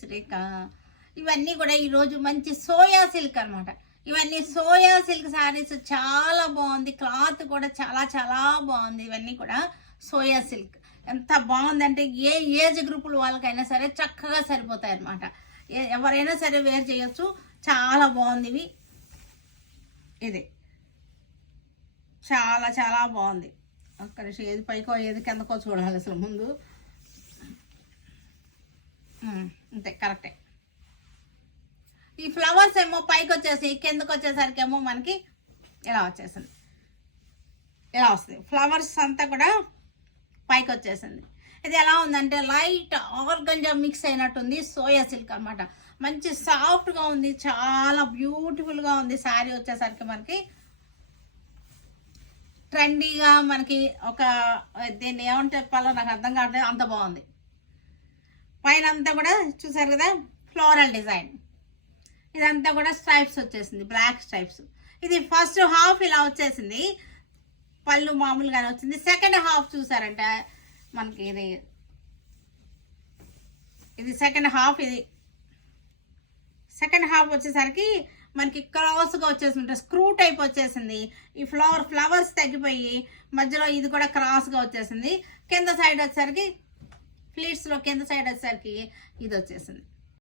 శ్రీక. ఇవన్నీ కూడా ఈరోజు మంచి సోయా సిల్క్ అనమాట. ఇవన్నీ సోయా సిల్క్ శారీస్, చాలా బాగుంది. క్లాత్ కూడా చాలా చాలా బాగుంది. ఇవన్నీ కూడా సోయా సిల్క్. ఎంత బాగుందంటే ఏ ఏజ్ గ్రూపుల వాళ్ళకైనా సరే చక్కగా సరిపోతాయి అనమాట. ఎవరైనా సరే వేర్ చేయొచ్చు. చాలా బాగుంది ఇవి. ఇది చాలా చాలా బాగుంది. ఒక్క నిమిషం, ఏది పైకో ఏది కిందకో చూడాలి అసలు ముందు. అంతే, కరెక్టే. ఈ ఫ్లవర్స్ ఏమో పైకి వచ్చేసి కిందకు వచ్చేసరికి ఏమో మనకి ఇలా వచ్చేసింది. ఇలా వస్తుంది. ఫ్లవర్స్ అంతా కూడా పైకి వచ్చేసింది. ఇది ఎలా ఉందంటే లైట్ ఆర్గంజా మిక్స్ అయినట్టుంది. సోయా సిల్క్ అనమాట. మంచి సాఫ్ట్గా ఉంది. చాలా బ్యూటిఫుల్గా ఉంది. శారీ వచ్చేసరికి మనకి ట్రెండీగా, మనకి ఒక దీన్ని ఏమంటే చెప్పాలో నాకు అర్థం కావట్లేదు, అంత బాగుంది. పైన అంతా కూడా చూసారు కదా ఫ్లోరల్ డిజైన్. ఇదంతా కూడా స్ట్రైప్స్ వచ్చేసింది, బ్లాక్ స్ట్రైప్స్. ఇది ఫస్ట్ హాఫ్ ఇలా వచ్చేసింది, పళ్ళు మామూలుగానే వచ్చింది. సెకండ్ హాఫ్ చూసారంటే మనకి ఇది సెకండ్ హాఫ్. ఇది సెకండ్ హాఫ్ వచ్చేసరికి మనకి క్రాస్గా వచ్చేసింది, స్క్రూ టైప్ వచ్చేసింది. ఈ ఫ్లవర్స్ తగ్గిపోయి మధ్యలో ఇది కూడా క్రాస్గా వచ్చేసింది. కింద సైడ్ వచ్చేసరికి ఫ్లీట్స్లో కింద సైడ్ వచ్చేసరికి ఇది వచ్చేసింది.